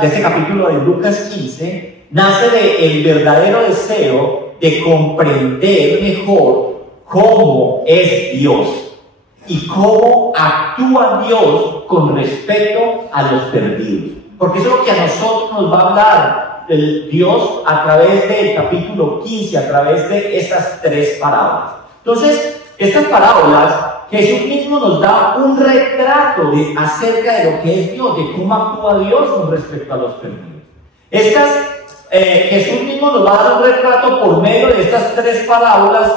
de este capítulo de Lucas 15, nace del verdadero deseo de comprender mejor cómo es Dios y cómo actúa Dios con respecto a los perdidos. Porque eso es lo que a nosotros nos va a hablar Dios a través del capítulo 15, a través de estas tres parábolas. Entonces, estas parábolas, Jesús mismo nos da un retrato acerca de lo que es Dios, de cómo actúa Dios con respecto a los perdidos. Jesús mismo nos va a dar un retrato por medio de estas tres parábolas,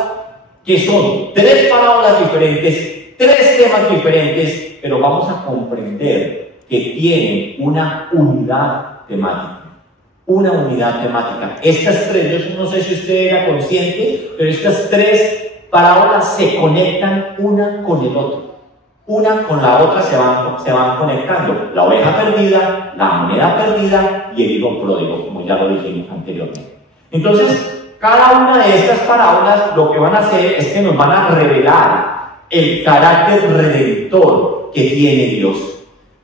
que son tres parábolas diferentes, tres temas diferentes, pero vamos a comprender que tienen una unidad temática. Una unidad temática. Estas tres, yo no sé si usted era consciente, pero estas tres parábolas se conectan una con el otro. Una con la otra se van conectando. La oveja perdida, la moneda perdida y el hijo pródigo, como ya lo dijimos anteriormente. Entonces, cada una de estas parábolas lo que van a hacer es que nos van a revelar el carácter redentor que tiene Dios,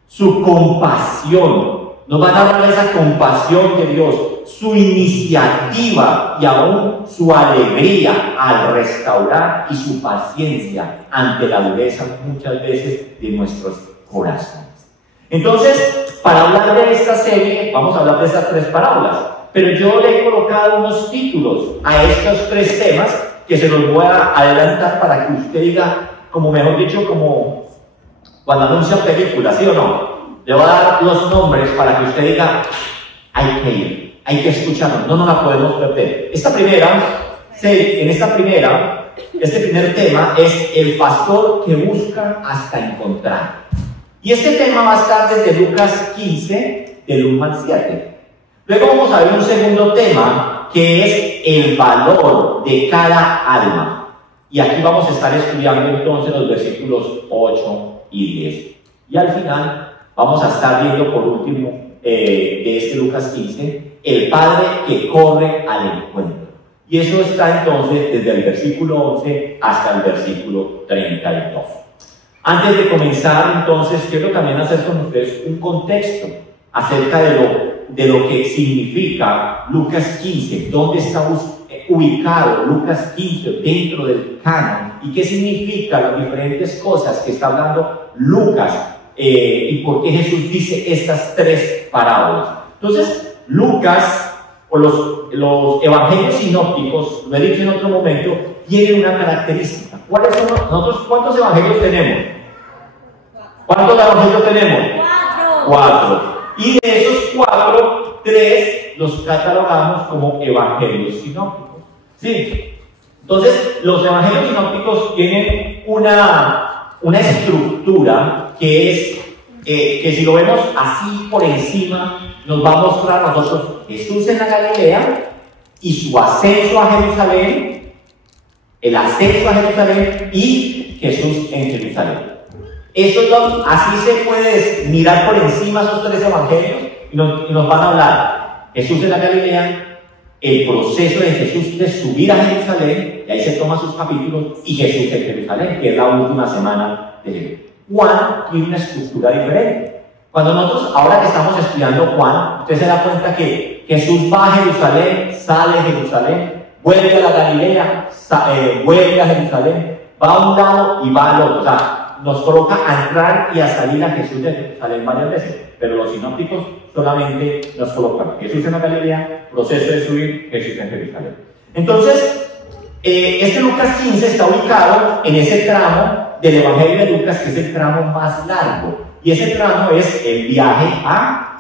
su compasión. Nos van a hablar de esa compasión de Dios, su iniciativa y aún su alegría al restaurar y su paciencia ante la dureza muchas veces de nuestros corazones. Entonces, para hablar de esta serie, vamos a hablar de estas tres parábolas, pero yo le he colocado unos títulos a estos tres temas que se los voy a adelantar para que usted diga, como mejor dicho, como cuando anuncian películas, ¿sí o no? Le voy a dar los nombres para que usted diga, hay que ir, hay que escucharnos, no nos la podemos perder. Este primer tema es el pastor que busca hasta encontrar. Y este tema va a estar desde Lucas 15, del 1 al 7. Luego vamos a ver un segundo tema, que es el valor de cada alma. Y aquí vamos a estar estudiando entonces los versículos 8 y 10. Y al final vamos a estar viendo por último de este Lucas 15, el Padre que corre al encuentro. Y eso está entonces desde el versículo 11 hasta el versículo 32. Antes de comenzar entonces, quiero también hacer con ustedes un contexto acerca de lo que significa Lucas 15, dónde está ubicado Lucas 15 dentro del canon y qué significan las diferentes cosas que está hablando Lucas. Y por qué Jesús dice estas tres parábolas. Entonces, Lucas, o los evangelios sinópticos, lo he dicho en otro momento, tienen una característica. ¿Cuáles son nosotros? ¿Cuántos evangelios tenemos? ¿Cuántos evangelios tenemos? 4. Y de esos 4, 3 los catalogamos como evangelios sinópticos. ¿Sí? Entonces, los evangelios sinópticos tienen una estructura que es, que si lo vemos así por encima, nos va a mostrar a nosotros Jesús en la Galilea y su ascenso a Jerusalén, el ascenso a Jerusalén y Jesús en Jerusalén. Así se puede mirar por encima esos tres evangelios y nos van a hablar Jesús en la Galilea, el proceso de Jesús de subir a Jerusalén, y ahí se toman sus capítulos, y Jesús en Jerusalén, que es la última semana de Jesús. Juan tiene una estructura diferente. Cuando nosotros, ahora que estamos estudiando Juan, usted se da cuenta que Jesús va a Jerusalén, sale de Jerusalén, vuelve a la Galilea, vuelve a Jerusalén, va a un lado y va al otro. O sea, nos coloca a entrar y a salir a Jesús de Jerusalén varias veces, pero los sinópticos solamente nos colocan Jesús en la Galilea, proceso de subir, Jesús en Jerusalén. Entonces, este Lucas 15 está ubicado en ese tramo del Evangelio de Lucas, que es el tramo más largo, y ese tramo es el viaje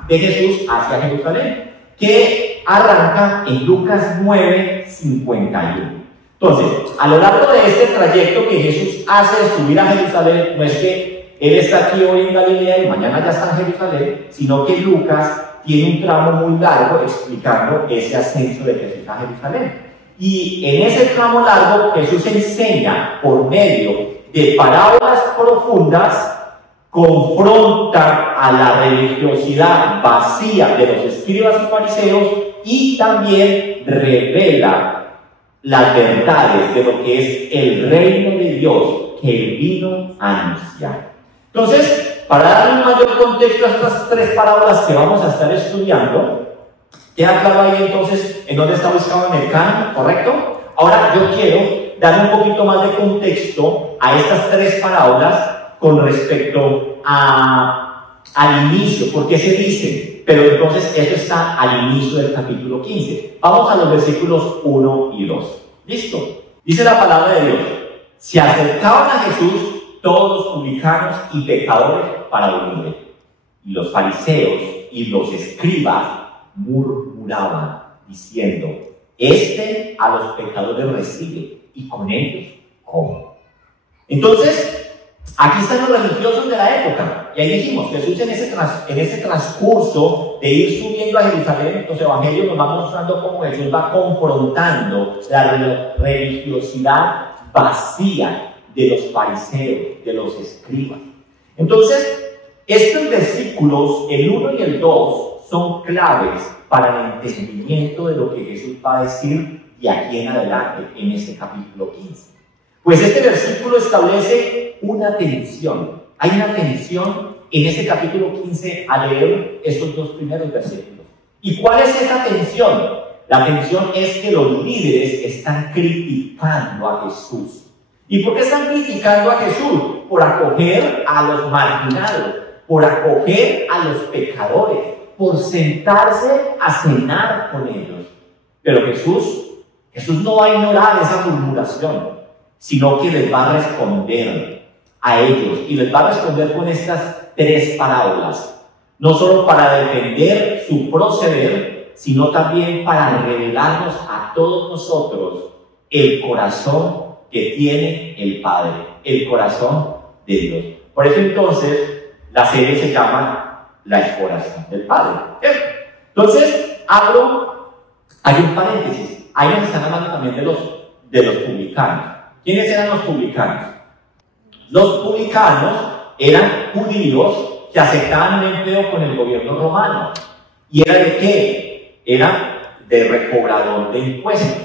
de Jesús hacia Jerusalén, que arranca en Lucas 9:51. Entonces, a lo largo de este trayecto que Jesús hace de subir a Jerusalén, no es que Él está aquí hoy en Galilea y mañana ya está en Jerusalén, sino que Lucas tiene un tramo muy largo explicando ese ascenso de Jesús a Jerusalén. Y en ese tramo largo Jesús enseña por medio de parábolas profundas, confronta a la religiosidad vacía de los escribas y fariseos y también revela las verdades de lo que es el reino de Dios que Él vino a anunciar. Entonces, para darle un mayor contexto a estas tres parábolas que vamos a estar estudiando, queda claro ahí entonces en dónde está ubicado en el canon, ¿correcto? Ahora yo quiero dar un poquito más de contexto a estas tres parábolas con respecto al inicio, ¿por qué se dice? Pero entonces esto está al inicio del capítulo 15. Vamos a los versículos 1 y 2. ¿Listo? Dice la palabra de Dios: se acercaban a Jesús todos los publicanos y pecadores para oírle. Y los fariseos y los escribas murmuraban, diciendo: este a los pecadores recibe, y con ellos come. Entonces, aquí están los religiosos de la época. Y ahí dijimos, Jesús en ese transcurso de ir subiendo a Jerusalén, los evangelios nos van mostrando cómo Jesús va confrontando la religiosidad vacía de los fariseos, de los escribas. Entonces, estos versículos, el 1 y el 2, son claves para el entendimiento de lo que Jesús va a decir de aquí en adelante en este capítulo 15. Pues este versículo establece una tensión. Hay una tensión en este capítulo 15 al leer estos dos primeros versículos. ¿Y cuál es esa tensión? La tensión es que los líderes están criticando a Jesús. ¿Y por qué están criticando a Jesús? Por acoger a los marginados, por acoger a los pecadores, por sentarse a cenar con ellos. Pero Jesús no va a ignorar esa murmuración, sino que les va a responder a ellos, y les va a responder con estas tres parábolas, no solo para defender su proceder, sino también para revelarnos a todos nosotros el corazón que tiene el Padre, el corazón de Dios. Por eso entonces la serie se llama La exploración del Padre. Entonces, hay un paréntesis, ahí nos están hablando también de los publicanos. ¿Quiénes eran los publicanos? Los publicanos eran judíos que aceptaban un empleo con el gobierno romano. ¿Y era de qué? Era de recobrador de impuestos.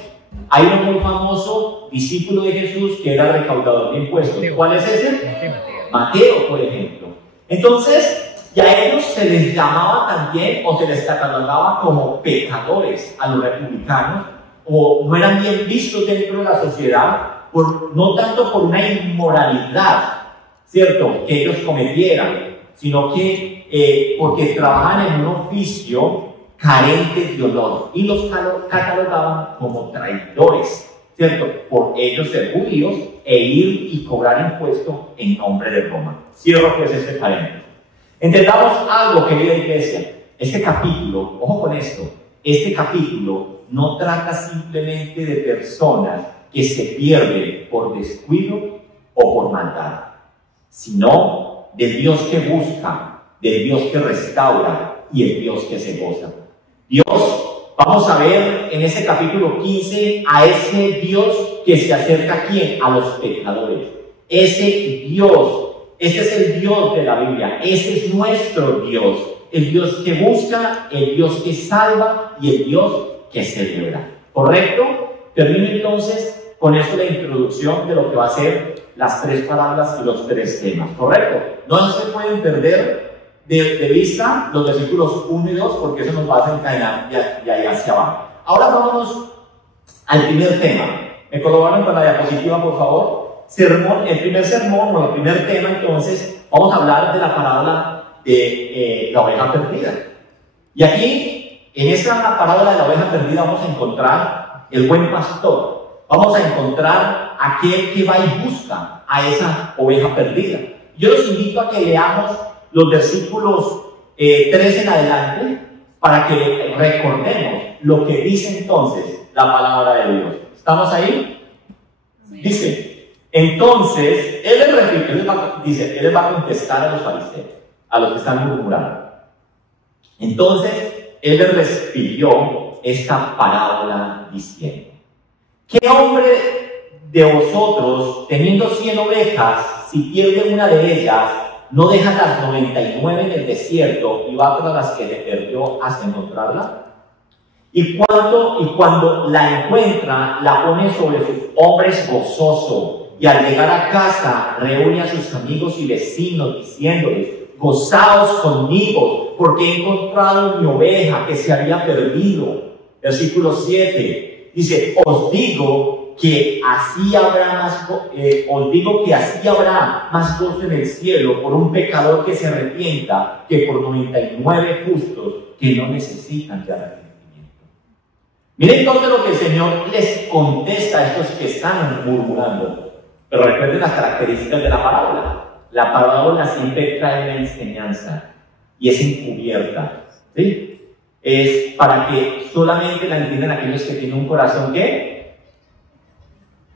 Hay un muy famoso discípulo de Jesús que era recaudador de impuestos. ¿Cuál es ese? Mateo, por ejemplo. Entonces, ya a ellos se les llamaba también, o se les catalogaba como pecadores a los republicanos, o no eran bien vistos dentro de la sociedad, no tanto por una inmoralidad, ¿cierto?, que ellos cometieran, sino que porque trabajaban en un oficio carente de honor, y los catalogaban como traidores, ¿cierto?, por ellos ser judíos e ir y cobrar impuestos en nombre de Roma. Cierro pues este paréntesis. Entendamos algo, querida iglesia. Este capítulo, ojo con esto, este capítulo no trata simplemente de personas que se pierden por descuido o por maldad, sino del Dios que busca, del Dios que restaura y el Dios que se goza. Dios, vamos a ver en este capítulo 15 a ese Dios que se acerca a ¿quién? A los pecadores. Ese Dios, este es el Dios de la Biblia, ese es nuestro Dios, el Dios que busca, el Dios que salva y el Dios que celebra. ¿Correcto? Termino entonces con esto la introducción de lo que va a ser las tres parábolas y los tres temas. ¿Correcto? No se pueden perder de vista los versículos 1 y 2 porque eso nos va a desencadenar de ahí hacia abajo. Ahora vámonos al primer tema. ¿Me colaboran con la diapositiva, por favor? El primer sermón o el primer tema, entonces, vamos a hablar de la parábola de la oveja perdida. Y aquí, en esta parábola de la oveja perdida, vamos a encontrar el buen pastor. Vamos a encontrar aquel que va y busca a esa oveja perdida. Yo los invito a que leamos los versículos 3 en adelante para que recordemos lo que dice entonces la palabra de Dios. ¿Estamos ahí? Dice, entonces, él les va a contestar a los fariseos, a los que están murmurando. Entonces, él les refirió esta parábola diciendo: ¿qué hombre de vosotros, teniendo 100 ovejas, si pierde una de ellas, no deja las 99 en el desierto y va tras las que se perdió hasta encontrarla? Y cuando la encuentra, la pone sobre sus hombres gozoso, y al llegar a casa reúne a sus amigos y vecinos diciéndoles: gozaos conmigo, porque he encontrado mi oveja que se había perdido. Versículo 7 dice, os digo que así habrá más gozo en el cielo por un pecador que se arrepienta que por 99 justos que no necesitan de arrepentimiento. Miren entonces lo que el Señor les contesta a estos que están murmurando. Pero recuerden las características de la parábola. La parábola siempre trae una enseñanza y es encubierta, ¿sí? Es para que solamente la entiendan aquellos que tienen un corazón ¿qué?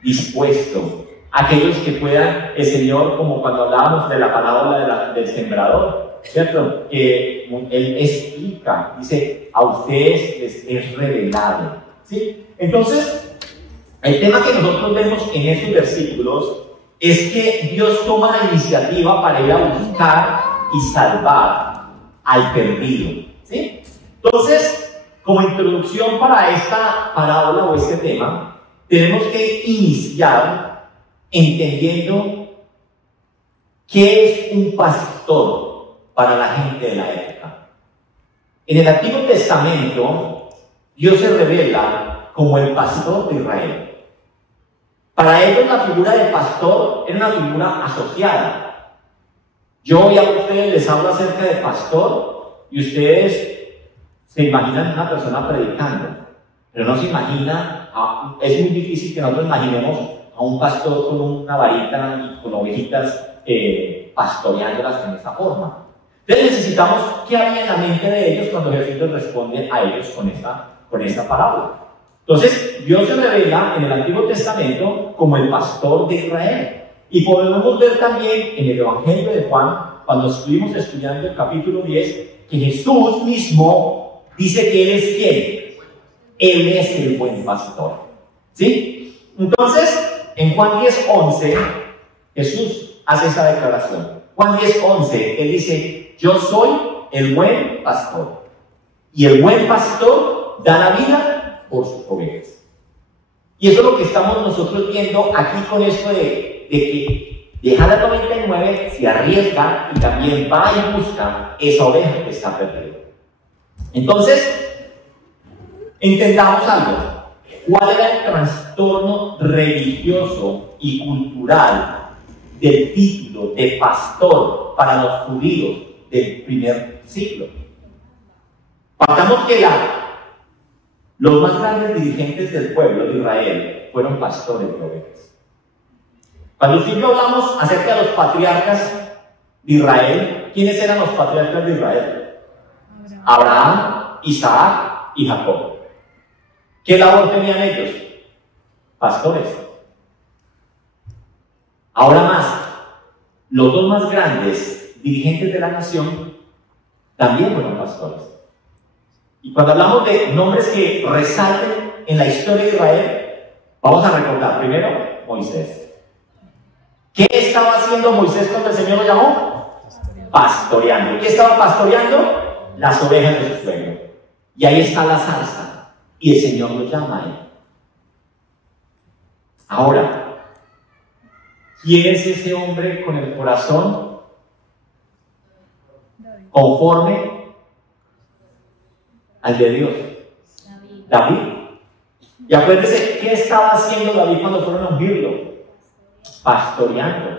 Dispuesto. Aquellos que puedan, el Señor, como cuando hablábamos de la parábola del sembrador, ¿cierto? Que Él explica, dice, a ustedes les es revelado, ¿sí? Entonces, el tema que nosotros vemos en estos versículos es que Dios toma la iniciativa para ir a buscar y salvar al perdido, ¿sí? Entonces, como introducción para esta parábola o este tema, tenemos que iniciar entendiendo qué es un pastor para la gente de la época. En el Antiguo Testamento, Dios se revela como el pastor de Israel. Para ellos la figura del pastor era una figura asociada. Yo hoy a ustedes les hablo acerca de pastor y ustedes se imaginan una persona predicando, pero no se imagina, es muy difícil que nosotros imaginemos a un pastor con una varita y con ovejitas pastoreándolas en esa forma. Entonces necesitamos qué había en la mente de ellos cuando Jesús les responde a ellos con esta parábola. Entonces, Dios se revela en el Antiguo Testamento como el pastor de Israel. Y podemos ver también en el Evangelio de Juan, cuando estuvimos estudiando el capítulo 10, que Jesús mismo dice que Él es ¿quién? Él es el buen pastor. ¿Sí? Entonces, en Juan 10:11, Jesús hace esa declaración. Juan 10:11, Él dice, yo soy el buen pastor. Y el buen pastor da la vida por sus ovejas. Y eso es lo que estamos nosotros viendo aquí con esto de que deja las 99, se arriesga y también va y busca esa oveja que está perdida. Entonces, entendamos algo. ¿Cuál era el trastorno religioso y cultural del título de pastor para los judíos del primer siglo? Partamos que los más grandes dirigentes del pueblo de Israel fueron pastores de ovejas. Cuando siempre hablamos acerca de los patriarcas de Israel, ¿quiénes eran los patriarcas de Israel? Abraham, Isaac y Jacob. ¿Qué labor tenían ellos? Pastores. Ahora más, los dos más grandes dirigentes de la nación también fueron pastores. Y cuando hablamos de nombres que resalten en la historia de Israel, vamos a recordar primero Moisés. ¿Qué estaba haciendo Moisés cuando el Señor lo llamó? Pastoreando. ¿Qué estaba pastoreando? Las ovejas de su suegro. Y ahí está la zarza. Y el Señor lo llama a él. Ahora, ¿quién es ese hombre con el corazón conforme al de Dios? David. Y acuérdense, ¿qué estaba haciendo David cuando fueron a ungirlo? Pastoreando.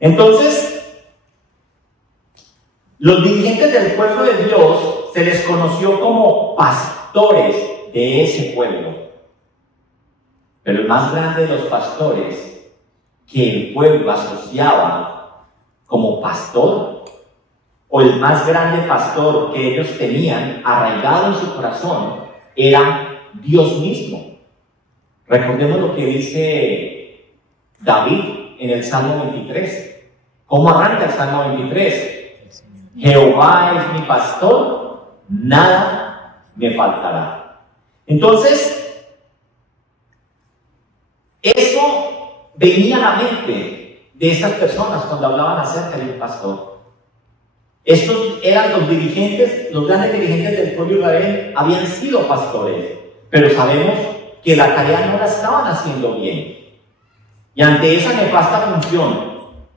Entonces, los dirigentes del pueblo de Dios se les conoció como pastores de ese pueblo. Pero el más grande de los pastores que el pueblo asociaba como pastor, o el más grande pastor que ellos tenían arraigado en su corazón, era Dios mismo. Recordemos lo que dice David en el Salmo 23. ¿Cómo arranca el Salmo 23? Jehová es mi pastor, nada me faltará. Entonces, eso venía a la mente de esas personas cuando hablaban acerca del pastor. Estos eran los dirigentes, los grandes dirigentes del pueblo de Israel habían sido pastores, pero sabemos que la tarea no la estaban haciendo bien. Y ante esa nefasta función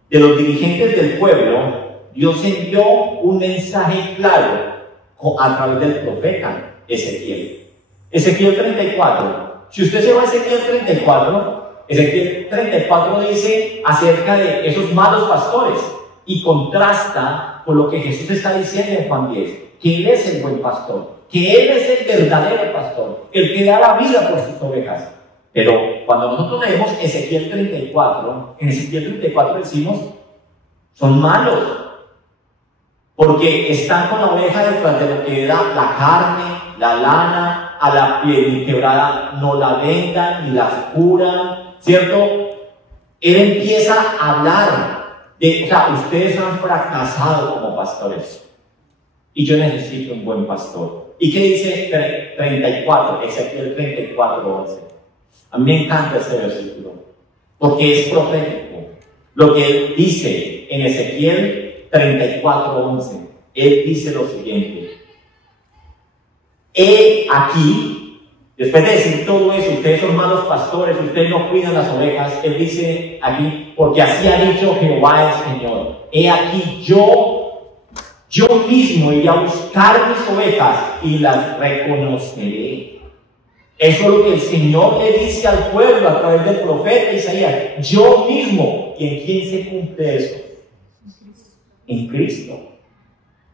de los dirigentes del pueblo, Dios envió un mensaje claro a través del profeta Ezequiel. Ezequiel 34. Si usted se va a Ezequiel 34, Ezequiel 34 dice acerca de esos malos pastores y contrasta con lo que Jesús está diciendo en Juan 10, que Él es el buen pastor, que Él es el verdadero pastor, el que da la vida por sus ovejas. Pero cuando nosotros leemos Ezequiel 34, en Ezequiel 34 decimos, son malos, porque están con la oveja detrás de lo que da la carne, la lana, a la piel quebrada no la vendan ni las curan, ¿cierto? Él empieza a hablar de, o sea, ustedes han fracasado como pastores y yo necesito un buen pastor. ¿Y qué dice 34? Ezequiel 34, 11. A mí me encanta este versículo porque es profético. Lo que él dice en Ezequiel 34, 11, él dice lo siguiente: he aquí, después de decir todo eso, ustedes son malos pastores, ustedes no cuidan las ovejas, él dice aquí, porque así ha dicho Jehová el Señor, he aquí yo mismo iré a buscar mis ovejas y las reconoceré. Eso es lo que el Señor le dice al pueblo a través del profeta Isaías, yo mismo. ¿Y en quién se cumple eso? En Cristo.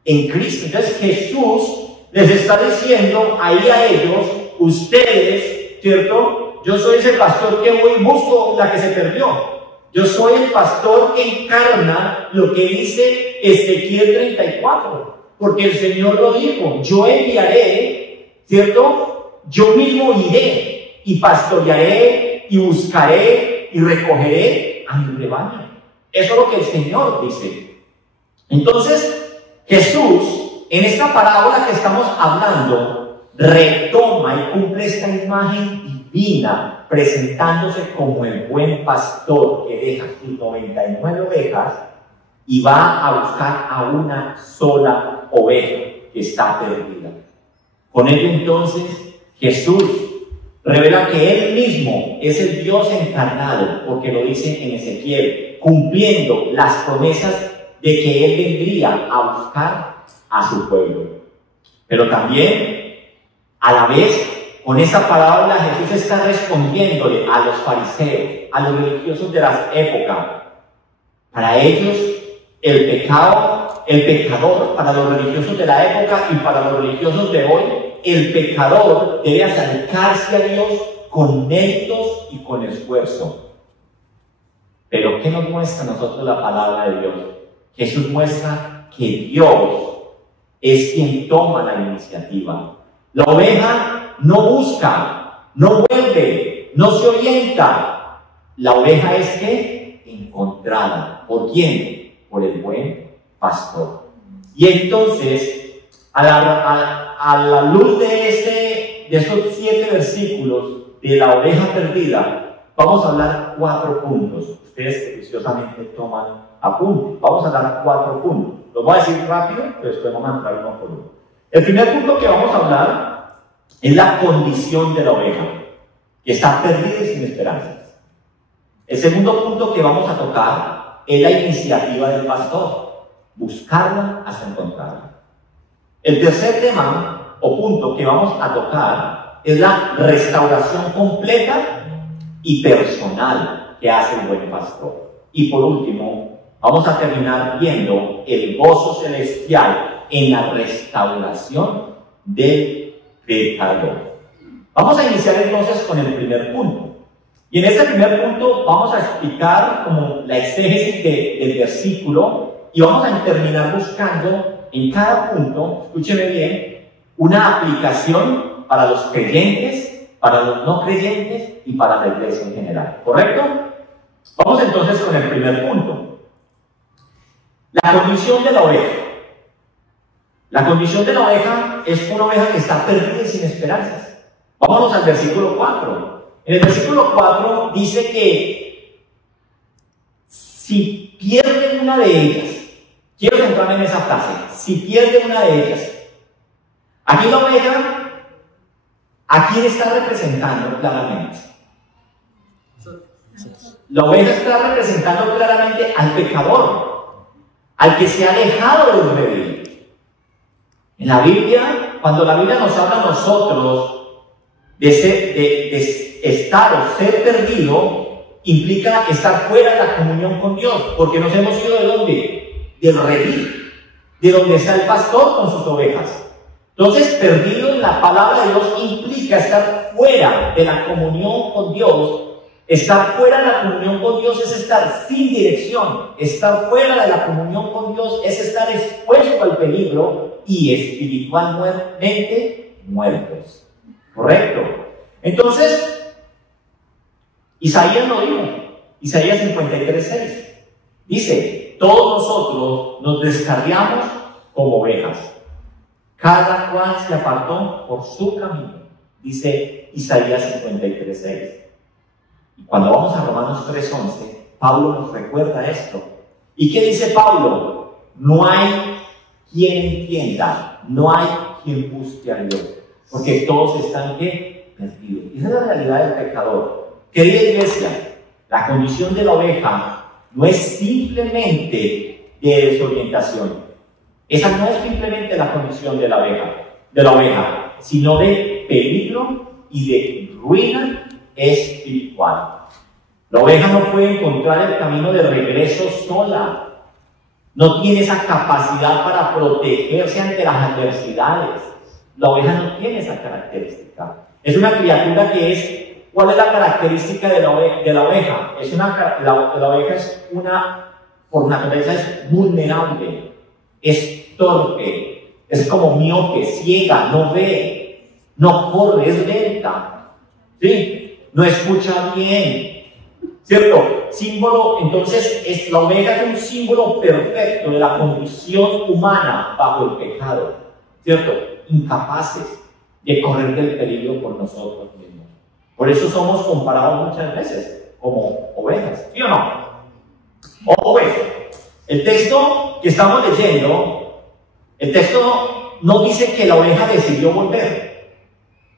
En Cristo. Entonces Jesús les está diciendo ahí a ellos, ustedes, ¿cierto? Yo soy ese pastor que voy y busco la que se perdió. Yo soy el pastor que encarna lo que dice Ezequiel 34. Porque el Señor lo dijo, yo enviaré, ¿cierto? Yo mismo iré y pastorearé y buscaré y recogeré a mi rebaño. Eso es lo que el Señor dice. Entonces, Jesús, en esta parábola que estamos hablando, retoma y cumple esta imagen divina, presentándose como el buen pastor que deja sus 99 ovejas y va a buscar a una sola oveja que está perdida. Con ello entonces Jesús revela que Él mismo es el Dios encarnado, porque lo dice en Ezequiel, cumpliendo las promesas de que Él vendría a buscar a su pueblo. Pero también, a la vez, con esa parábola Jesús está respondiéndole a los fariseos, a los religiosos de la época. Para ellos, el pecador, para los religiosos de la época y para los religiosos de hoy, el pecador debe acercarse a Dios con méritos y con esfuerzo. Pero ¿qué nos muestra a nosotros la palabra de Dios? Jesús muestra que Dios es quien toma la iniciativa. La oveja no busca, no vuelve, no se orienta. La oveja es ¿qué? Encontrada. ¿Por quién? Por el buen pastor. Y entonces, a la luz de esos 7 versículos de la oveja perdida, vamos a hablar 4 puntos. Ustedes preciosamente toman apunte. Vamos a dar 4 puntos. Los voy a decir rápido, pero después vamos a entrar uno por uno. El primer punto que vamos a hablar es la condición de la oveja, que está perdida y sin esperanzas. El segundo punto que vamos a tocar es la iniciativa del pastor, buscarla hasta encontrarla. El tercer tema o punto que vamos a tocar es la restauración completa y personal que hace el buen pastor. Y por último, vamos a terminar viendo el gozo celestial en la restauración del pecador. Vamos a iniciar entonces con el primer punto. Y en este primer punto vamos a explicar como la exégesis del versículo y vamos a terminar buscando en cada punto, escúcheme bien, una aplicación para los creyentes, para los no creyentes y para la iglesia en general. ¿Correcto? Vamos entonces con el primer punto. La condición de la oveja. La condición de la oveja es una oveja que está perdida y sin esperanzas. Vámonos al versículo 4. En el versículo 4 dice que si pierden una de ellas, quiero centrarme en esa frase, si pierden una de ellas, aquí la oveja, ¿a quién está representando claramente? La oveja está representando claramente al pecador. al que se ha alejado del redil. En la Biblia, cuando la Biblia nos habla a nosotros de estar o ser perdido, implica estar fuera de la comunión con Dios, porque nos hemos ido ¿de dónde? Del redil, de donde está el pastor con sus ovejas. Entonces, perdido en la palabra de Dios implica estar fuera de la comunión con Dios. Estar fuera de la comunión con Dios es estar sin dirección. Estar fuera de la comunión con Dios es estar expuesto al peligro y espiritualmente muertos. ¿Correcto? Entonces, Isaías lo dijo. Isaías 53:6. Dice, todos nosotros nos descarriamos como ovejas. Cada cual se apartó por su camino. Dice Isaías 53:6. Y cuando vamos a Romanos 3:11, Pablo nos recuerda esto. ¿Y qué dice Pablo? No hay quien entienda, no hay quien busque a Dios, porque todos están ¿qué? Perdidos. Esa es la realidad del pecador. Querida iglesia, la condición de la oveja no es simplemente de desorientación. Esa no es simplemente la condición de la oveja, sino de peligro y de ruina espiritual. La oveja no puede encontrar el camino de regreso sola. No tiene esa capacidad para protegerse ante las adversidades. La oveja no tiene esa característica. Es una criatura que es... ¿Cuál es la característica de la oveja? La oveja es por naturaleza es vulnerable, es torpe, es como miope, ciega, no ve, no corre, es lenta, ¿sí? No escucha bien, ¿cierto? Símbolo, entonces, la oveja es un símbolo perfecto de la condición humana bajo el pecado, ¿cierto? Incapaces de correr del peligro por nosotros mismos. Por eso somos comparados muchas veces como ovejas, ¿sí o no? O pues, el texto que estamos leyendo, el texto no dice que la oveja decidió volver.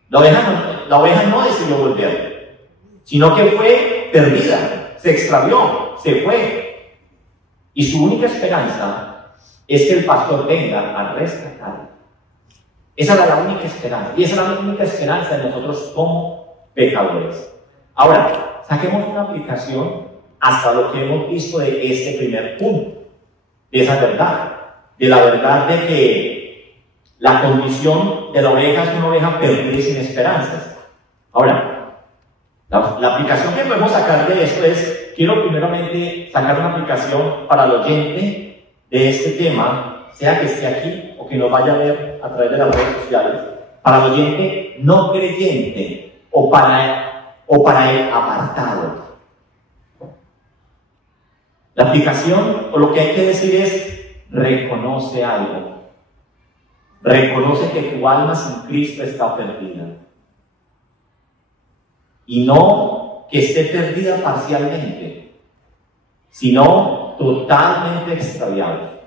La oveja no decidió volver, sino que fue perdida, se extravió, se fue. Y su única esperanza es que el pastor venga a rescatarla. Esa era la única esperanza. Y esa es la única esperanza de nosotros como pecadores. Ahora, saquemos una aplicación hasta lo que hemos visto de este primer punto, de esa verdad, de la verdad de que la condición de la oveja es una oveja perdida y sin esperanzas. Ahora, la aplicación que podemos sacar de esto es, quiero primeramente sacar una aplicación para el oyente de este tema, sea que esté aquí o que nos vaya a ver a través de las redes sociales, para el oyente no creyente o para el apartado. La aplicación, o lo que hay que decir es, reconoce algo. Reconoce que tu alma sin Cristo está perdida. Y no que esté perdida parcialmente, sino totalmente extraviada.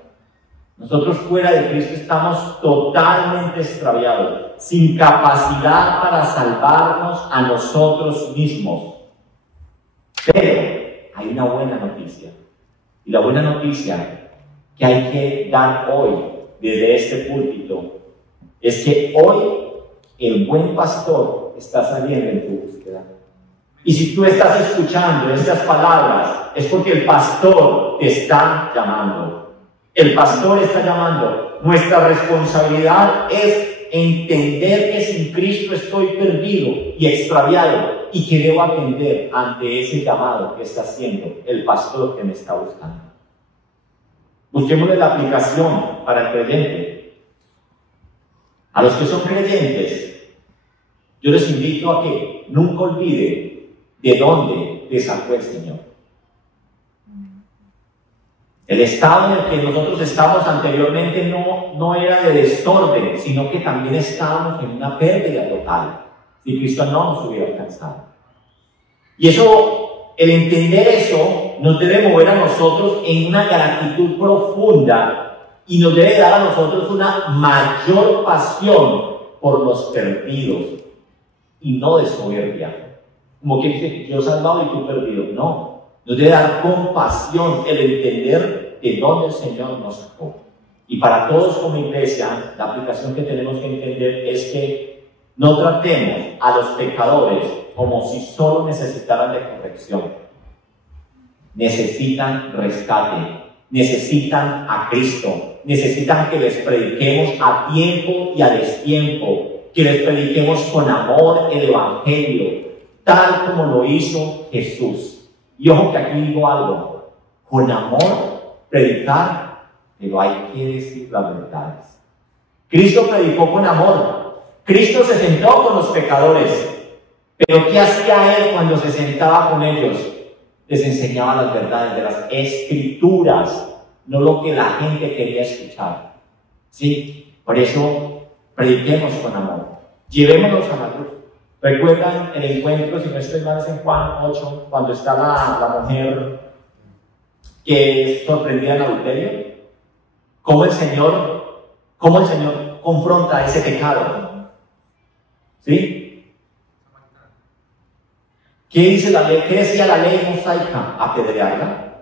Nosotros fuera de Cristo estamos totalmente extraviados, sin capacidad para salvarnos a nosotros mismos. Pero hay una buena noticia. Y la buena noticia que hay que dar hoy desde este púlpito es que hoy el buen pastor está saliendo en tu búsqueda. Y si tú estás escuchando estas palabras es porque el pastor te está llamando. El pastor está llamando. Nuestra responsabilidad es entender que sin Cristo estoy perdido y extraviado y que debo atender ante ese llamado que está haciendo el pastor que me está buscando. Busquémosle la aplicación para el creyente. A los que son creyentes, yo les invito a que nunca olviden de dónde te sacó el Señor. El estado en el que nosotros estábamos anteriormente no era de desorden, sino que también estábamos en una pérdida total, si Cristo no nos hubiera alcanzado. Y eso, el entender eso, nos debe mover a nosotros en una gratitud profunda y nos debe dar a nosotros una mayor pasión por los perdidos y no de soberbia. Como que dice, yo salvado y tú perdido. No, nos debe dar compasión el entender de dónde el Señor nos sacó. Y para todos como iglesia, la aplicación que tenemos que entender es que no tratemos a los pecadores como si solo necesitaran de corrección. Necesitan rescate, necesitan a Cristo, necesitan que les prediquemos a tiempo y a destiempo, que les prediquemos con amor el Evangelio, tal como lo hizo Jesús. Y ojo que aquí digo algo, con amor predicar, pero hay que decir las verdades. Cristo predicó con amor, Cristo se sentó con los pecadores, pero ¿qué hacía Él cuando se sentaba con ellos? Les enseñaba las verdades de las Escrituras, no lo que la gente quería escuchar. ¿Sí? Por eso, prediquemos con amor. Llevémonos a la cruz. ¿Recuerdan el encuentro, si no estoy mal, es en Juan 8, cuando está la mujer que es sorprendida en adulterio? ¿Cómo el Señor confronta ese pecado? ¿Sí? ¿Qué dice la ley? ¿Qué decía la ley mosaica? Apedrearla.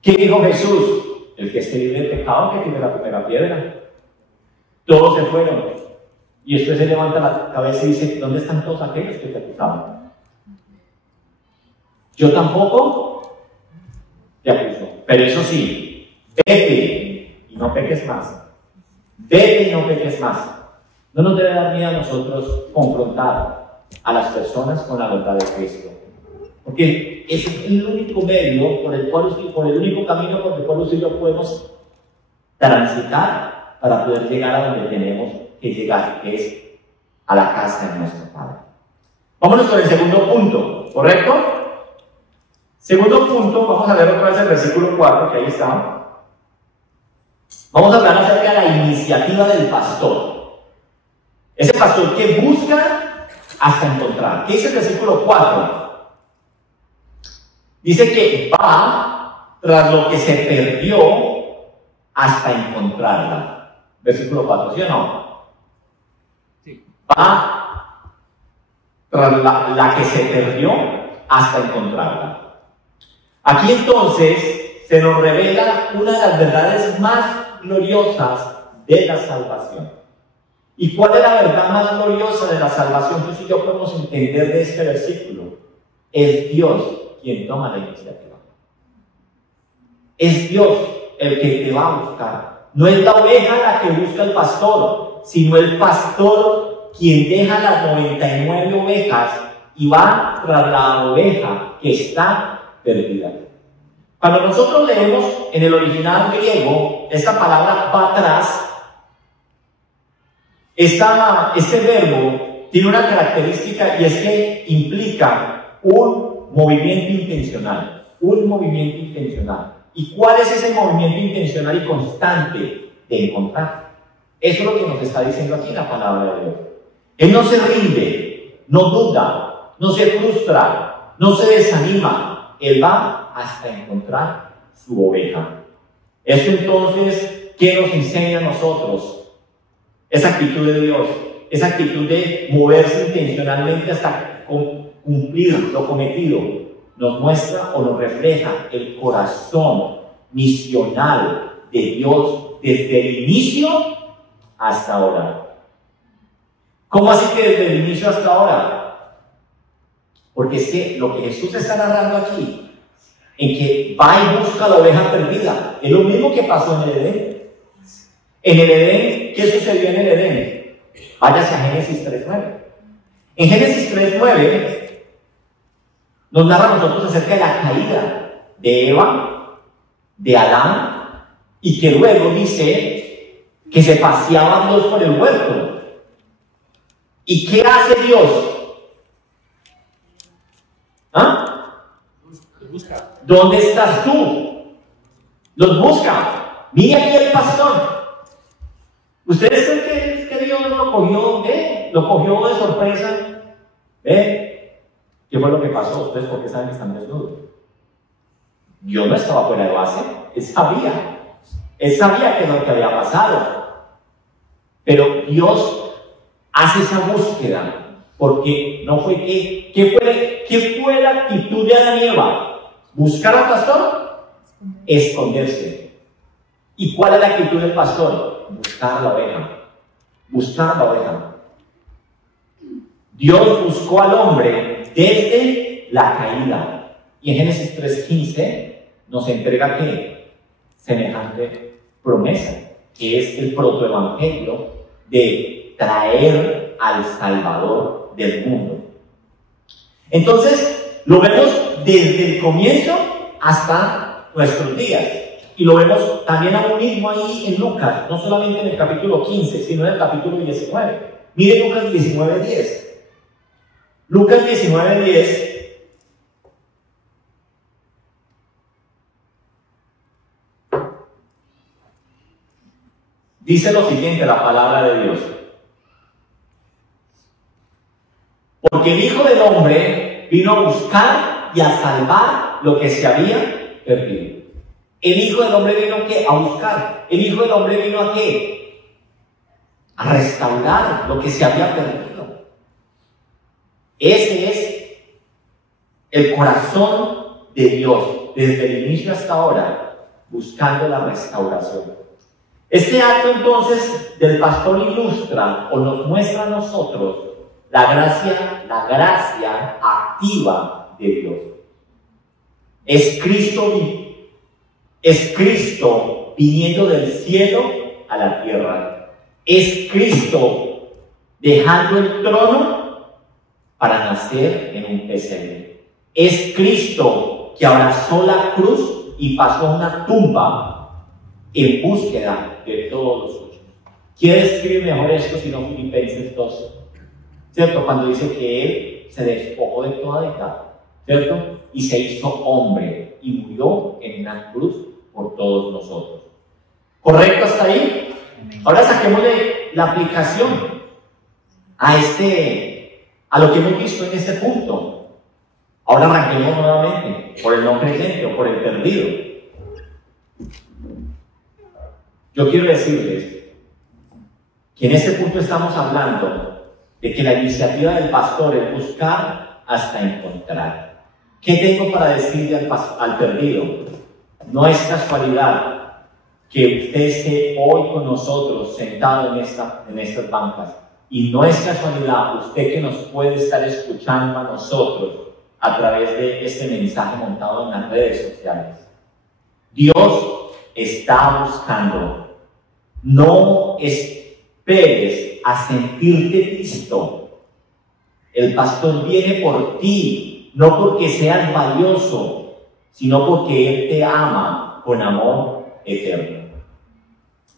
¿Qué dijo Jesús? El que esté libre de pecado, que tiene la primera piedra. Todos se fueron. Y después se levanta la cabeza y dice, ¿dónde están todos aquellos que te acusaban? Yo tampoco te acuso. Pero eso sí, vete y no peques más. Vete y no peques más. No nos debe dar miedo a nosotros confrontar a las personas con la verdad de Cristo. Porque ese es el único medio por el único camino por el cual usted y yo podemos transitar para poder llegar a donde tenemos que llegar, que es a la casa de nuestro Padre. Vámonos con el segundo punto, ¿correcto? Segundo punto, vamos a ver otra vez el versículo 4, que ahí está. Vamos a hablar acerca de la iniciativa del pastor. Ese pastor que busca hasta encontrar. ¿Qué dice el versículo 4? Dice que va tras lo que se perdió hasta encontrarla. Versículo 4, ¿sí o no? Sí. Va tras la que se perdió hasta encontrarla. Aquí entonces se nos revela una de las verdades más gloriosas de la salvación. ¿Y cuál es la verdad más gloriosa de la salvación que si yo podemos entender de este versículo? Es Dios quien toma la iniciativa. Es Dios el que te va a buscar. No es la oveja la que busca al pastor, sino el pastor quien deja las 99 ovejas y va tras la oveja que está perdida. Cuando nosotros leemos en el original griego esta palabra va atrás, este verbo tiene una característica y es que implica un movimiento intencional. Un movimiento intencional. ¿Y cuál es ese movimiento intencional y constante de encontrar? Eso es lo que nos está diciendo aquí la palabra de Dios. Él no se rinde, no duda, no se frustra, no se desanima. Él va hasta encontrar su oveja. Esto entonces, ¿qué nos enseña a nosotros? Esa actitud de Dios, esa actitud de moverse intencionalmente hasta cumplir lo cometido, nos muestra o nos refleja el corazón misional de Dios desde el inicio hasta ahora. ¿Cómo así que desde el inicio hasta ahora? Porque es que lo que Jesús está narrando aquí, en que va y busca la oveja perdida, es lo mismo que pasó en el Edén. En el Edén, ¿qué sucedió en el Edén? Váyase a Génesis 3:9. En Génesis 3:9 nos narra a nosotros acerca de la caída de Eva, de Adán, y que luego dice que se paseaban dos por el huerto. ¿Y qué hace Dios? ¿Ah? ¿Dónde estás tú? Los busca. Mira aquí el pastor. ¿Ustedes creen que Dios lo cogió de sorpresa? ¿Qué fue lo que pasó? ¿Ustedes por qué saben que están desnudos? Dios no estaba fuera de base. Él sabía qué es lo que había pasado. Pero Dios hace esa búsqueda, porque no fue ¿qué fue la actitud de Adán y Eva? ¿Buscar al pastor? Esconderse. ¿Y cuál es la actitud del pastor? Buscar la oveja. Buscar la oveja. Dios buscó al hombre desde la caída. Y en Génesis 3:15 nos entrega ¿qué? Semejante promesa, que es el protoevangelio de traer al Salvador del mundo. Entonces, lo vemos desde el comienzo hasta nuestros días. Y lo vemos también aún mismo ahí en Lucas, no solamente en el capítulo 15, sino en el capítulo 19. Mire Lucas 19:10. Lucas 19:10 dice lo siguiente, la palabra de Dios. Porque el Hijo del Hombre vino a buscar y a salvar lo que se había perdido. El Hijo del Hombre vino ¿qué? A buscar. El Hijo del Hombre vino ¿a qué? A restaurar lo que se había perdido. Ese es el corazón de Dios, desde el inicio hasta ahora, buscando la restauración. Este acto entonces del pastor ilustra o nos muestra a nosotros la gracia activa de Dios. Es Cristo viniendo del cielo a la tierra. Es Cristo dejando el trono para nacer en un pesebre. Es Cristo que abrazó la cruz y pasó a una tumba en búsqueda de todos los suyos. ¿Quién escribe mejor esto sino Filipenses 2? ¿Cierto? Cuando dice que Él se despojó de toda deidad, ¿cierto? Y se hizo hombre y murió en una cruz por todos nosotros. ¿Correcto hasta ahí? Ahora saquémosle la aplicación a lo que hemos visto en este punto. Ahora arranquemos nuevamente por el no creyente o por el perdido. Yo quiero decirles que en este punto estamos hablando de que la iniciativa del pastor es buscar hasta encontrar. ¿Qué tengo para decirle al perdido? No es casualidad que usted esté hoy con nosotros sentado en estas bancas. Y no es casualidad usted que nos puede estar escuchando a nosotros a través de este mensaje montado en las redes sociales. Dios está buscando. No esperes a sentirte listo. El pastor viene por ti, no porque seas valioso, sino porque Él te ama con amor eterno.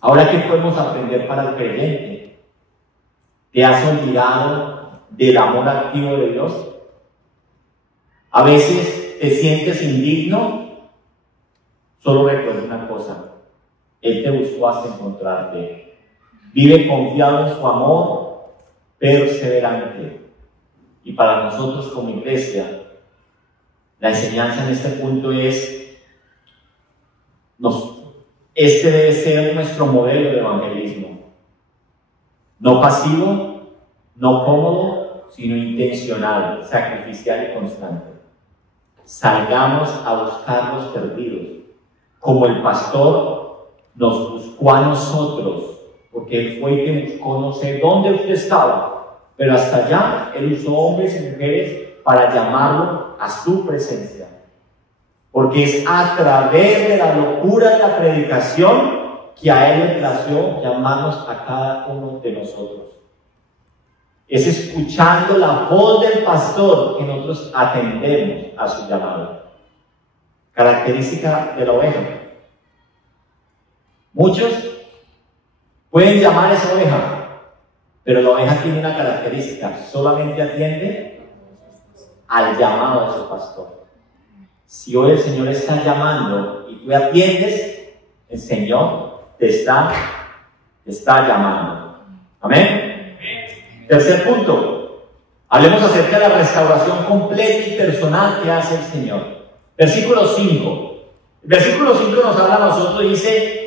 Ahora, ¿qué podemos aprender para el creyente? ¿Te has olvidado del amor activo de Dios? A veces te sientes indigno. Solo recuerda una cosa: Él te buscó hasta encontrarte. Vive confiado en su amor, perseverante. Y para nosotros como iglesia, la enseñanza en este punto es, este debe ser nuestro modelo de evangelismo. No pasivo, no cómodo, sino intencional, sacrificial y constante. Salgamos a buscar los perdidos, como el pastor nos buscó a nosotros, porque Él fue el que buscó, no sé dónde usted estaba, pero hasta allá Él usó hombres y mujeres para llamarlo a su presencia. Porque es a través de la locura de la predicación que a Él le plació llamarnos a cada uno de nosotros. Es escuchando la voz del pastor que nosotros atendemos a su llamado. Característica de la oveja. Muchos pueden llamar a esa oveja, pero la oveja tiene una característica: solamente atiende al llamado de su pastor. Si hoy el Señor está llamando y tú atiendes, el Señor te está llamando. Amén. Tercer punto, hablemos acerca de la restauración completa y personal que hace el Señor. Versículo 5. El versículo 5 nos habla a nosotros y dice: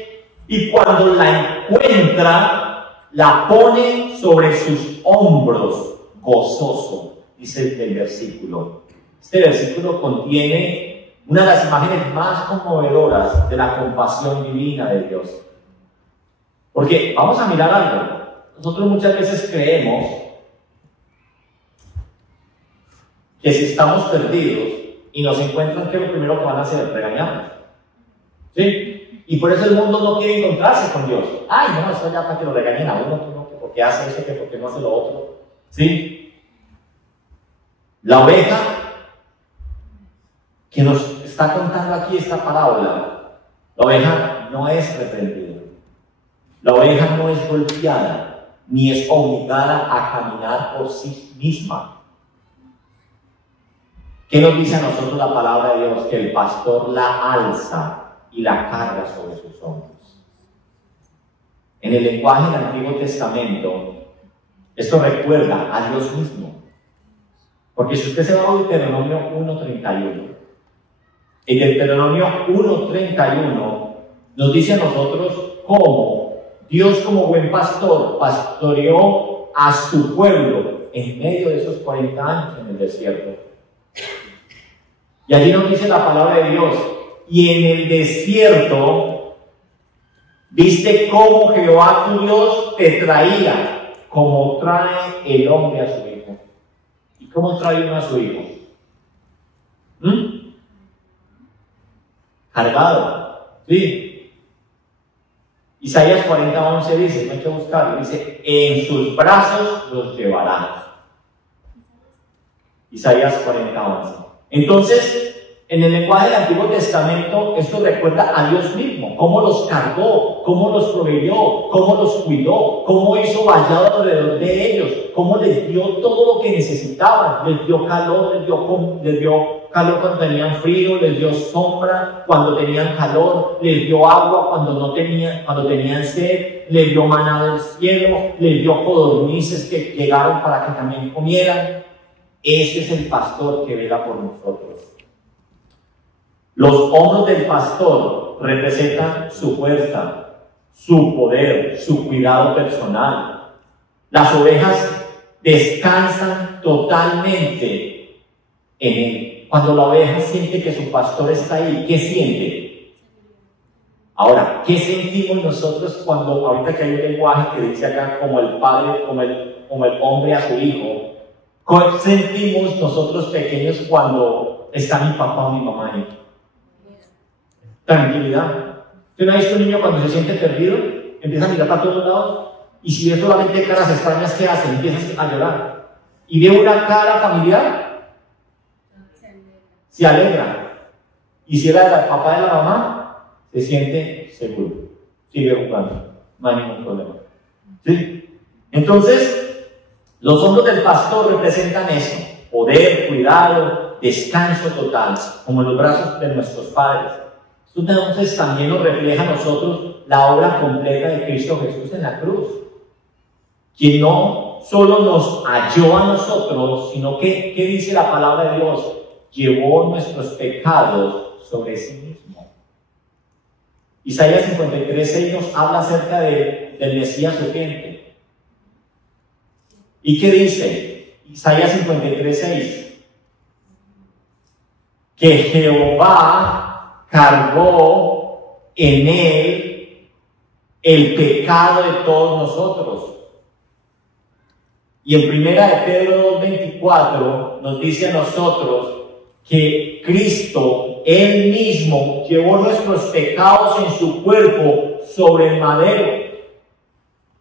y cuando la encuentra, la pone sobre sus hombros, gozoso, dice el versículo. Este versículo contiene una de las imágenes más conmovedoras de la compasión divina de Dios. Porque vamos a mirar algo. Nosotros muchas veces creemos que si estamos perdidos y nos encuentran, ¿qué es lo primero que van a hacer? Regañarnos. ¿Sí? Y por eso el mundo no quiere encontrarse con Dios. Ay, no, eso ya para que lo regañen a uno, que no, que por qué hace eso, que por qué no hace lo otro. ¿Sí? La oveja que nos está contando aquí esta parábola, la oveja no es reprendida. La oveja no es golpeada, ni es obligada a caminar por sí misma. ¿Qué nos dice a nosotros la palabra de Dios? Que el pastor la alza y la carga sobre sus hombros. En el lenguaje del Antiguo Testamento, esto recuerda a Dios mismo. Porque si usted se va a Deuteronomio 1:31, en Deuteronomio 1:31 nos dice a nosotros cómo Dios, como buen pastor, pastoreó a su pueblo en medio de esos 40 años en el desierto. Y allí nos dice la palabra de Dios: y en el desierto viste cómo Jehová tu Dios te traía, como trae el hombre a su hijo. ¿Y cómo trae uno a su hijo? Cargado, ¿sí? Isaías 40:11 dice, no hay que buscarlo, dice, en sus brazos los llevará. Isaías 40:11. Entonces, en el lenguaje del Antiguo Testamento, esto recuerda a Dios mismo, cómo los cargó, cómo los proveyó, cómo los cuidó, cómo hizo vallado alrededor de ellos, cómo les dio todo lo que necesitaban, les dio calor, les dio calor cuando tenían frío, les dio sombra cuando tenían calor, les dio agua cuando tenían sed, les dio maná del cielo, les dio codornices que llegaron para que también comieran. Ese es el pastor que vela por nosotros. Los hombros del pastor representan su fuerza, su poder, su cuidado personal. Las ovejas descansan totalmente en él. Cuando la oveja siente que su pastor está ahí, ¿qué siente? Ahora, ¿qué sentimos nosotros cuando, ahorita que hay un lenguaje que dice acá, como el padre, como el hombre a su hijo? ¿Qué sentimos nosotros pequeños cuando está mi papá o mi mamá ahí? Tranquilidad. ¿Usted no ha visto un niño cuando se siente perdido? Empieza a mirar para todos lados y si ve solamente caras extrañas, ¿qué hace? Empieza a llorar. Y ve una cara familiar, se alegra. Y si era el papá de la mamá, se siente seguro. Sigue jugando, no hay ningún problema. ¿Sí? Entonces, los hombros del pastor representan eso: poder, cuidado, descanso total, como en los brazos de nuestros padres. Esto entonces también nos refleja a nosotros la obra completa de Cristo Jesús en la cruz, quien no solo nos halló a nosotros, sino que, ¿qué dice la palabra de Dios? Llevó nuestros pecados sobre sí mismo. Isaías 53:6 nos habla acerca del Mesías sufriente. ¿Y qué dice? Isaías 53:6. Que Jehová cargó en él el pecado de todos nosotros. Y en 1 Pedro 2:24 nos dice a nosotros que Cristo, Él mismo, llevó nuestros pecados en su cuerpo sobre el madero.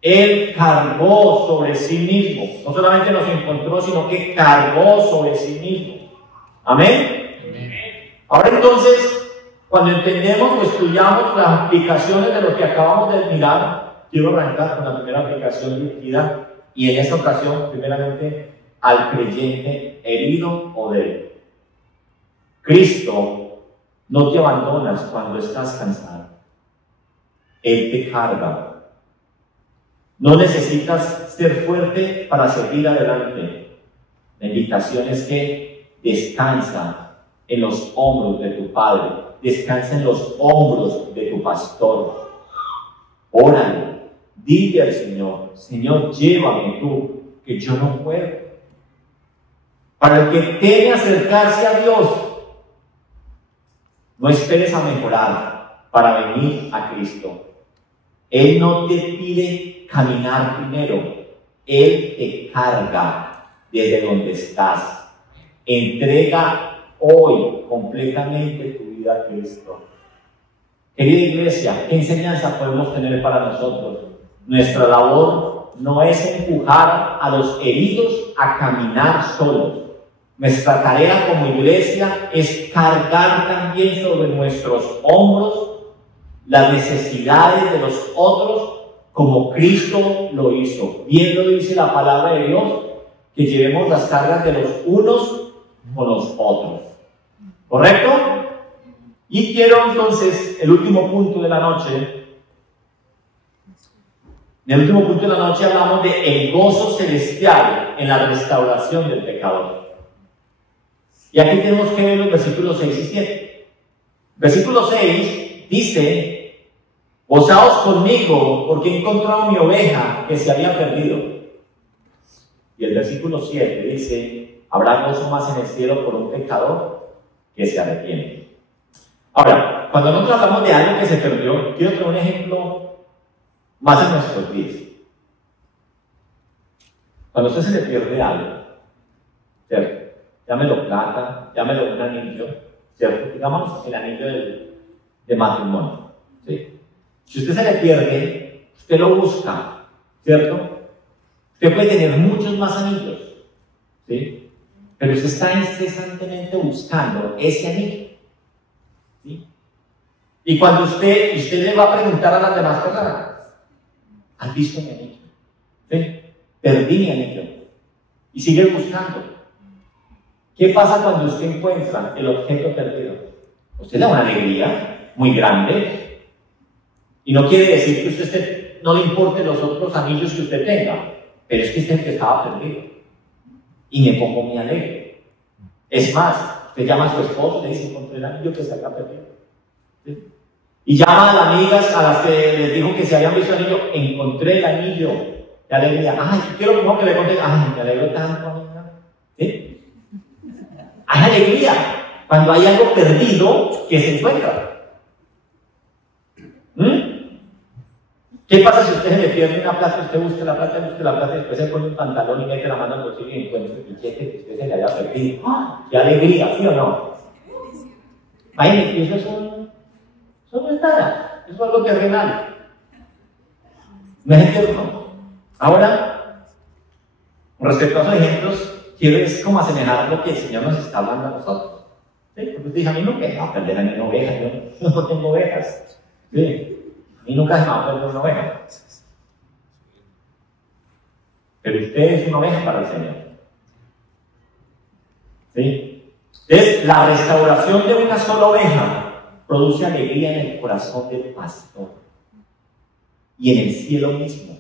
Él cargó sobre sí mismo. No solamente nos encontró, sino que cargó sobre sí mismo. Amén. Ahora entonces, cuando entendemos o estudiamos las aplicaciones de lo que acabamos de mirar, quiero arrancar con la primera aplicación dirigida, y en esta ocasión, primeramente, al creyente herido o débil. Cristo no te abandonas cuando estás cansado. Él te carga. No necesitas ser fuerte para seguir adelante. La invitación es que descansa en los hombros de tu Padre, descansa en los hombros de tu pastor. Órale, dile al Señor: Señor, llévame tú, que yo no puedo. Para el que teme acercarse a Dios, No esperes a mejorar para venir a Cristo. Él no te pide caminar primero, Él te carga desde donde estás. Entrega hoy completamente tu vida a Cristo. Querida iglesia, ¿qué enseñanza podemos tener para nosotros? Nuestra labor no es empujar a los heridos a caminar solos. Nuestra tarea como iglesia es cargar también sobre nuestros hombros las necesidades de los otros como Cristo lo hizo. Bien lo dice la palabra de Dios, que llevemos las cargas de los unos con los otros. ¿Correcto? Y quiero entonces, el último punto de la noche. En el último punto de la noche hablamos de el gozo celestial en la restauración del pecador. Y aquí tenemos que ver los versículos 6 y 7. Versículo 6 dice: gozaos conmigo, porque he encontrado mi oveja que se había perdido. Y el versículo 7 dice: habrá gozo más en el cielo por un pecador que se arrepiente. Ahora, cuando nosotros hablamos de algo que se perdió, quiero traer un ejemplo más en nuestros días. Cuando a usted se le pierde algo, ¿cierto? Llámelo plata, llámelo un anillo, ¿cierto? Digamos el anillo de matrimonio, ¿sí? Si usted se le pierde, usted lo busca, ¿cierto? Usted puede tener muchos más anillos, ¿sí? Pero usted está incesantemente buscando ese anillo, ¿sí? Y cuando usted le va a preguntar a las demás personas: ¿has visto mi anillo? ¿Sí? Perdí mi anillo. Y sigue buscando. ¿Qué pasa cuando usted encuentra el objeto perdido? Usted da una alegría muy grande. Y no quiere decir que usted no le importen los otros anillos que usted tenga, pero es que este es el que estaba perdido. Y me pongo muy alegre. Es más, usted llama a su esposo y le dice: encontré el anillo que se había perdido. ¿Sí? Y llama a las amigas a las que les dijo que se habían visto el anillo: encontré el anillo. De alegría. Ay, quiero primero que le conté. Ay, me alegro tanto, amiga. ¿Sí? Hay alegría cuando hay algo perdido que se encuentra. ¿Qué pasa si usted se le pierde una plata, usted busca la plata y después se pone un pantalón y mete la mano al bolsillo y encuentra el billete que usted se le había perdido? ¡Ah! ¡Qué alegría! ¿Sí o no? Imagínate, eso no es nada. Eso es algo terrenal. No es eterno. Ahora, con respecto a esos ejemplos, quiero es como asemejar lo que el Señor nos está hablando a nosotros. ¿Sí? Porque usted dice: a mí nunca me va a perder a mí una oveja, yo no tengo ovejas. ¿Sí? A mí nunca se me va a perder una oveja. Pero usted es una oveja para el Señor. ¿Sí? Entonces, la restauración de una sola oveja produce alegría en el corazón del pastor y en el cielo mismo.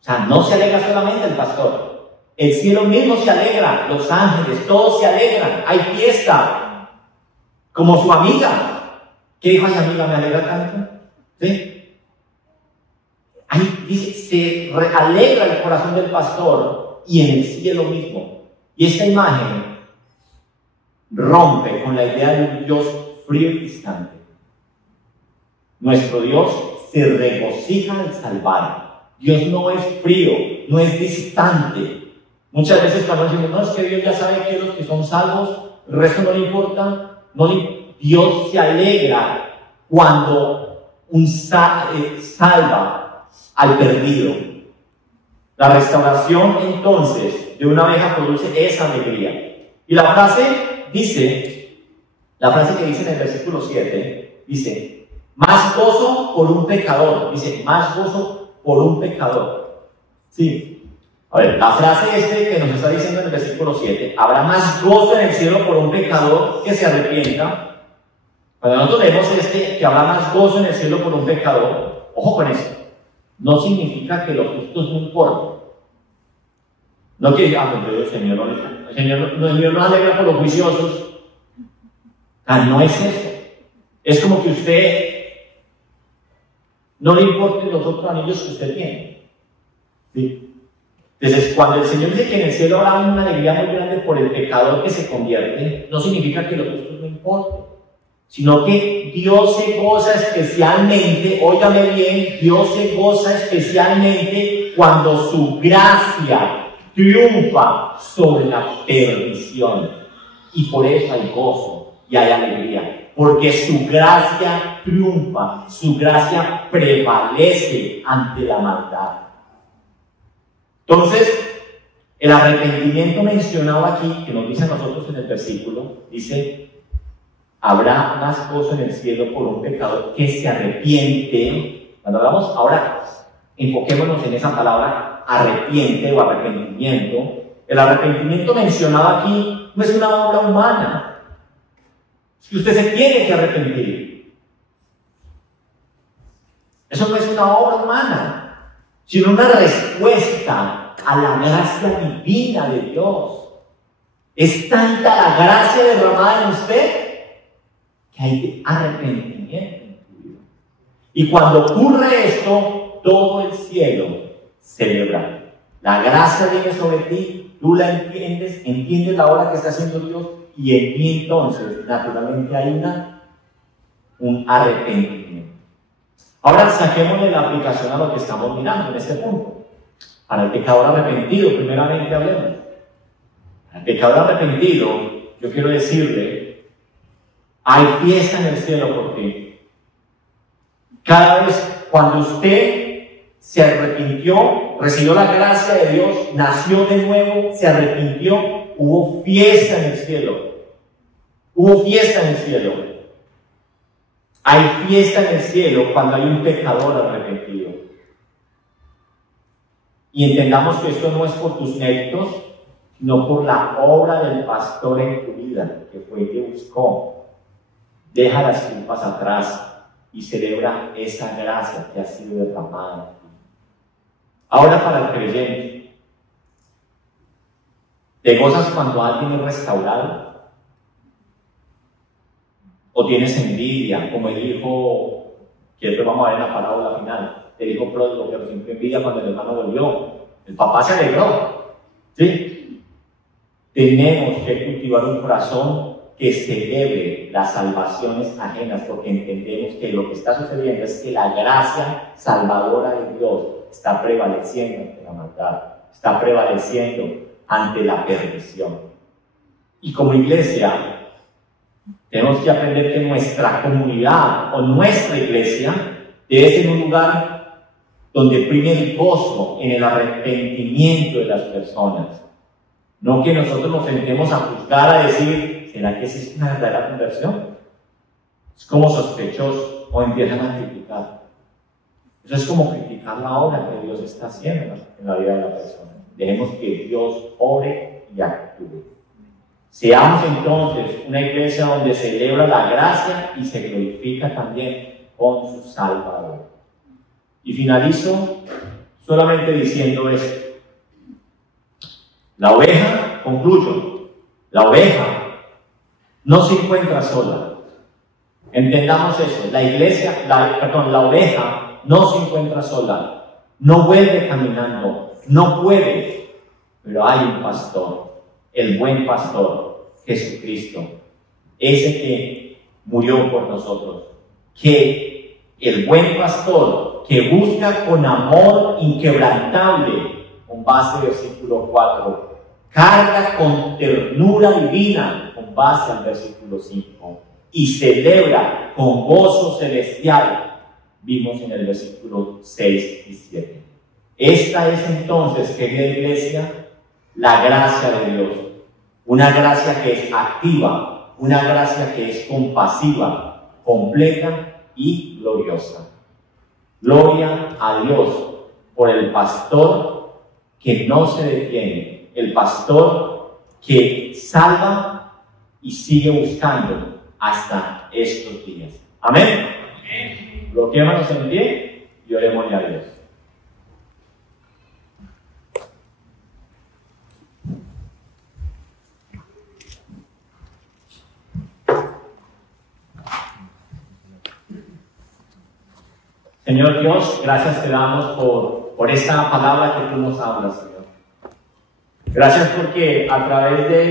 O sea, no se alegra solamente el pastor, el cielo mismo se alegra, los ángeles, todos se alegran, hay fiesta, como su amiga. ¿Qué dijo? Ay, amiga, me alegra tanto. ¿Sí? Ahí dice, se alegra el corazón del pastor y en el cielo mismo. Y esta imagen rompe con la idea de un Dios frío y distante. Nuestro Dios se regocija al salvar. Dios no es frío, no es distante. Muchas veces cuando decimos: no, es que Dios ya sabe que los que son salvos, el resto no le importa. Dios se alegra cuando salva al perdido. La restauración entonces de una oveja produce esa alegría. Y la frase que dice en el versículo 7, dice: más gozo por un pecador. Dice: más gozo por un pecador. Sí. A ver, la frase que nos está diciendo en el versículo 7: habrá más gozo en el cielo por un pecador que se arrepienta. Cuando nosotros leemos que habrá más gozo en el cielo por un pecador, ojo con eso, no significa que los justos no importen. No que el Señor no alegra por los juiciosos. No es eso. Es como que usted no le importen los otros anillos que usted tiene. ¿Sí? Entonces, cuando el Señor dice que en el cielo habrá una alegría muy grande por el pecador que se convierte, no significa que los justos no importen, sino que Dios se goza especialmente, óigame bien, Dios se goza especialmente cuando su gracia triunfa sobre la perdición. Y por eso hay gozo y hay alegría, porque su gracia triunfa, su gracia prevalece ante la maldad. Entonces, el arrepentimiento mencionado aquí, que nos dice a nosotros en el versículo, dice: habrá más gozo en el cielo por un pecador que se arrepiente. Cuando hablamos, ahora enfoquémonos en esa palabra arrepiente o arrepentimiento. El arrepentimiento mencionado aquí no es una obra humana. Es que usted se tiene que arrepentir. Eso no es una obra humana, sino una respuesta a la gracia divina de Dios. Es tanta la gracia derramada en usted que hay arrepentimiento en tu vida. Y cuando ocurre esto, todo el cielo celebra. La gracia viene sobre ti, tú la entiendes la obra que está haciendo Dios, y en ti entonces, naturalmente, hay un arrepentimiento. Ahora saquémosle la aplicación a lo que estamos mirando en este punto. Para el pecador arrepentido, primeramente hablemos. Para el pecador arrepentido, yo quiero decirle: hay fiesta en el cielo por ti. Cada vez cuando usted se arrepintió, recibió la gracia de Dios, nació de nuevo, se arrepintió, hubo fiesta en el cielo. Hubo fiesta en el cielo. Hay fiesta en el cielo cuando hay un pecador arrepentido. Y entendamos que esto no es por tus méritos, sino por la obra del pastor en tu vida, que fue el que buscó. Deja las culpas atrás y celebra esa gracia que ha sido derramada. Ahora, para el creyente, ¿te gozas cuando alguien es restaurado? ¿O tienes envidia, como el hijo, que después vamos a ver en la parábola final, el hijo pródigo que sintió envidia cuando el hermano volvió? El papá se alegró, ¿sí? Tenemos que cultivar un corazón que celebre las salvaciones ajenas, porque entendemos que lo que está sucediendo es que la gracia salvadora de Dios está prevaleciendo ante la maldad, está prevaleciendo ante la perdición. Y como iglesia, tenemos que aprender que nuestra comunidad o nuestra iglesia debe ser un lugar donde prime el gozo en el arrepentimiento de las personas. No que nosotros nos sentemos a juzgar, a decir: ¿será que es una verdadera conversión? Es como sospechoso, o empiezan a criticar. Eso es como criticar la obra que Dios está haciendo en la vida de la persona. Dejemos que Dios ore y actúe. Seamos entonces una iglesia donde celebra la gracia y se glorifica también con su Salvador. Y finalizo solamente diciendo esto. La oveja, concluyo, la oveja no se encuentra sola. Entendamos eso. La oveja no se encuentra sola. No vuelve caminando. No puede. Pero hay un pastor. El buen pastor, Jesucristo. Ese que murió por nosotros. Que el buen pastor, que busca con amor inquebrantable, con base del versículo 4, carga con ternura divina, con base al versículo 5, y celebra con gozo celestial, vimos en el versículo 6 y 7. Esta es entonces, querida iglesia, la gracia de Dios, una gracia que es activa, una gracia que es compasiva, completa y gloriosa. Gloria a Dios por el pastor que no se detiene, el pastor que salva y sigue buscando hasta estos días. Amén. Bloquémonos en pie y oremos a Dios. Señor Dios, gracias te damos por esta palabra que tú nos hablas, Señor. Gracias porque a través de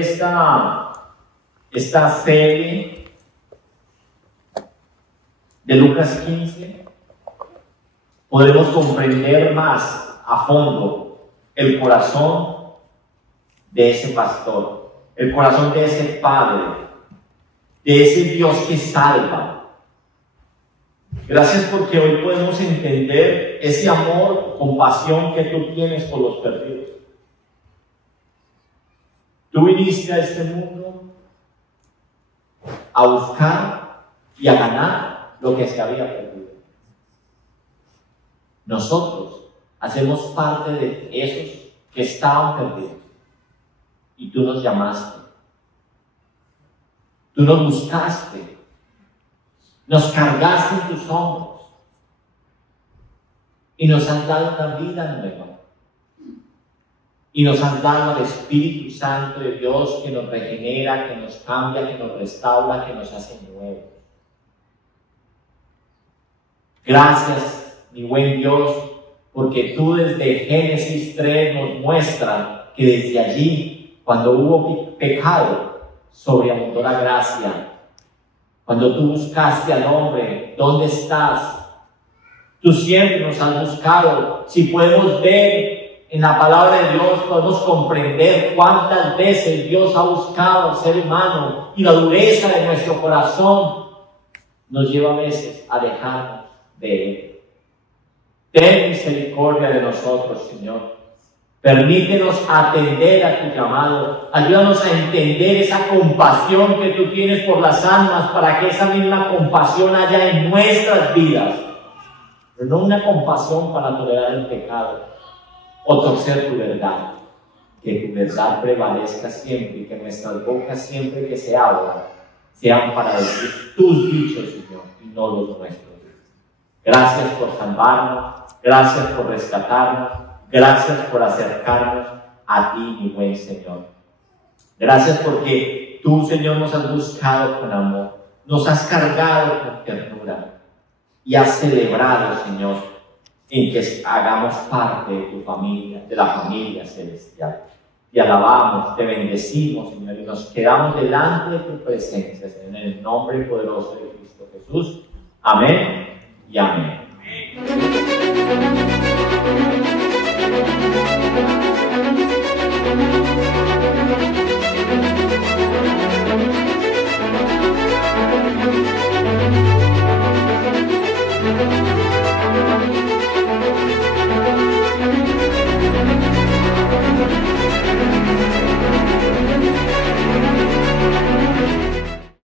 esta serie de Lucas 15 podemos comprender más a fondo el corazón de ese pastor, el corazón de ese padre, de ese Dios que salva. Gracias porque hoy podemos entender ese amor, compasión que tú tienes por los perdidos. Tú viniste a este mundo a buscar y a ganar lo que se había perdido. Nosotros hacemos parte de esos que estaban perdidos. Y tú nos llamaste. Tú nos buscaste. Nos cargaste en tus hombros. Y nos has dado una vida nueva. Y nos has dado al Espíritu Santo de Dios que nos regenera, que nos cambia, que nos restaura, que nos hace nuevos. Gracias, mi buen Dios, porque tú desde Génesis 3 nos muestras que desde allí, cuando hubo pecado, sobreabundó la gracia. Cuando tú buscaste al hombre, ¿dónde estás? Tú siempre nos has buscado. Si podemos ver en la palabra de Dios, podemos comprender cuántas veces Dios ha buscado al ser humano y la dureza de nuestro corazón nos lleva a veces a alejarnos de Él. Ten misericordia de nosotros, Señor. Permítenos atender a tu llamado. Ayúdanos a entender esa compasión que tú tienes por las almas para que esa misma compasión haya en nuestras vidas. Pero no una compasión para tolerar el pecado o torcer tu verdad. Que tu verdad prevalezca siempre y que nuestras bocas siempre que se abran sean para decir tus dichos, Señor, y no los nuestros. Gracias por salvarnos, gracias por rescatarnos, gracias por acercarnos a ti, mi buen Señor. Gracias porque tú, Señor, nos has buscado con amor, nos has cargado con ternura y has celebrado, Señor, en que hagamos parte de tu familia, de la familia celestial. Te alabamos, te bendecimos, Señor, y nos quedamos delante de tu presencia, Señor, en el nombre poderoso de Cristo Jesús. Amén y amén.